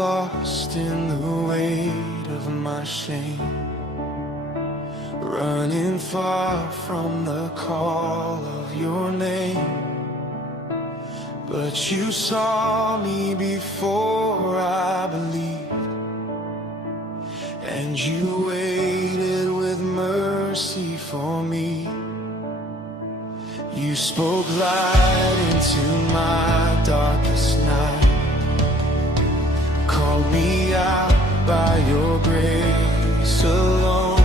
lost in the weight of my shame, running far from the call of your name. But you saw me before I believed, and you waited with mercy for me. You spoke light into my darkest night, called me out by your grace alone.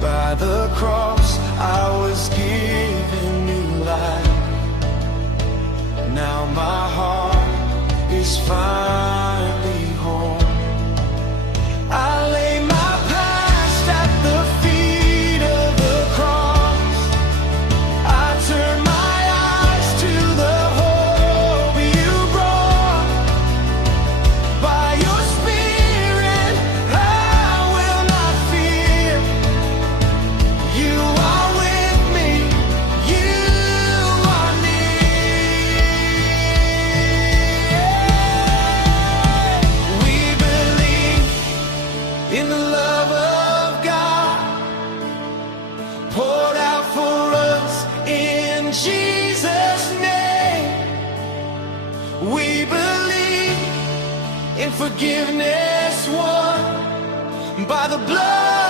By the cross I was given new life. Now my heart is finally home. I lay my past at the feet of the cross. I turn my eyes to the hope you brought. By your Spirit I will not fear. You are with me, you are near. We believe in the love of God, poured out for us in Jesus' name. We believe in forgiveness won by the blood